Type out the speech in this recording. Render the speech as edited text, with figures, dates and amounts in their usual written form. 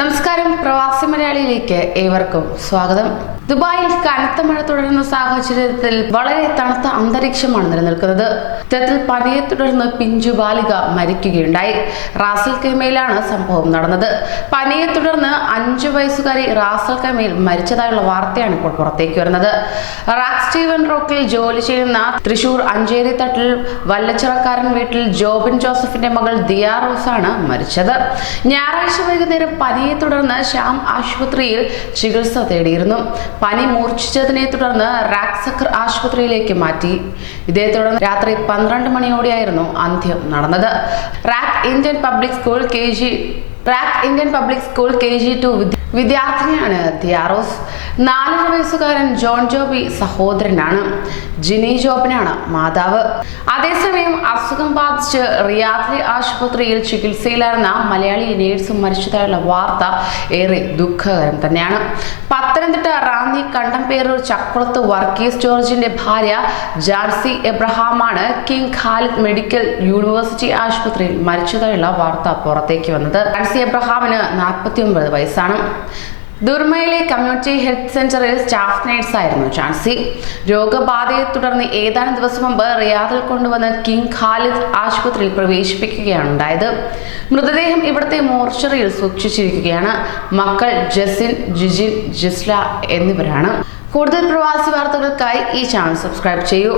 നമസ്കാരം, പ്രവാസി മലയാളിയിലേക്ക് ഏവർക്കും സ്വാഗതം. ദുബായിൽ കനത്ത മഴ തുടരുന്ന സാഹചര്യത്തിൽ വളരെ തണുത്ത അന്തരീക്ഷമാണ് നിലനിൽക്കുന്നത്. ഇത്തരത്തിൽ പനിയെ തുടർന്ന് പിഞ്ചു ബാലിക മരിക്കുകയുണ്ടായി. റാസൽ ഖൈമയിലാണ് സംഭവം നടന്നത്. പനിയെ തുടർന്ന് 5 വയസ്സുകാരി റാസൽ ഖൈമയിൽ മരിച്ചതായുള്ള വാർത്തയാണ് ഇപ്പോൾ പുറത്തേക്ക് വരുന്നത്. റാക് സ്റ്റീവൻ റോക്കിൽ ജോലി ചെയ്യുന്ന തൃശൂർ അഞ്ചേരി തട്ടിൽ വല്ലച്ചിറക്കാരൻ വീട്ടിൽ ജോബിൻ ജോസഫിന്റെ മകൾ ദിയ റോസാണ് മരിച്ചത്. ഞായറാഴ്ച വൈകുന്നേരം പനിയെ തുടർന്ന് ശ്യാം ആശുപത്രിയിൽ ചികിത്സ തേടിയിരുന്നു. പനി മൂർച്ഛിച്ചതിനെ തുടർന്ന് റാക് സക്കർ ആശുപത്രിയിലേക്ക് മാറ്റി. ഇതേ തുടർന്ന് രാത്രി 12 മണിയോടെയായിരുന്നു അന്ത്യം നടന്നത്. RAK Indian public school KG2 വിദ്യാർത്ഥിനിയാണ് ദിയ റോസ്. 4 വയസ്സുകാരൻ ജോൺ ജോബി സഹോദരനാണ്. ജിനി ജോബിനാണ് മാതാവ്. അതേസമയം അസുഖം ബാധിച്ച് റിയാദിലെ ആശുപത്രിയിൽ ചികിത്സയിലായിരുന്ന മലയാളി നേഴ്സ് മരിച്ചതായുള്ള വാർത്ത ഏറെ ദുഃഖകരം തന്നെയാണ്. പത്തനംതിട്ട റാന്നി കണ്ടംപേരൂർ ചക്കുളത്ത് വർഗീസ് ജോർജിന്റെ ഭാര്യ ജാൻസി എബ്രഹാമാണ് കിങ് ഖാലിദ് മെഡിക്കൽ യൂണിവേഴ്സിറ്റി ആശുപത്രിയിൽ മരിച്ചതായുള്ള വാർത്ത പുറത്തേക്ക് വന്നത്. ജാൻസി എബ്രഹാമിന് 49 വയസ്സാണ്. ദുർമയിലെ കമ്മ്യൂണിറ്റി ഹെൽത്ത് സെന്ററിൽ സ്റ്റാഫ് നഴ്സായിരുന്നു ജാൻസി. രോഗബാധയെ തുടർന്ന് ഏതാനും ദിവസം മുമ്പ് റിയാദിൽ കൊണ്ടുവന്ന് കിങ് ഖാലിദ് ആശുപത്രിയിൽ പ്രവേശിപ്പിക്കുകയാണ് ഉണ്ടായത്. മൃതദേഹം ഇവിടുത്തെ മോർച്ചറിയിൽ സൂക്ഷിച്ചിരിക്കുകയാണ്. മക്കൾ ജസിൻ, ജിജിൻ, ജിസ്ല എന്നിവരാണ്. കൂടുതൽ പ്രവാസി വാർത്തകൾക്കായി ഈ ചാനൽ സബ്സ്ക്രൈബ് ചെയ്യൂ.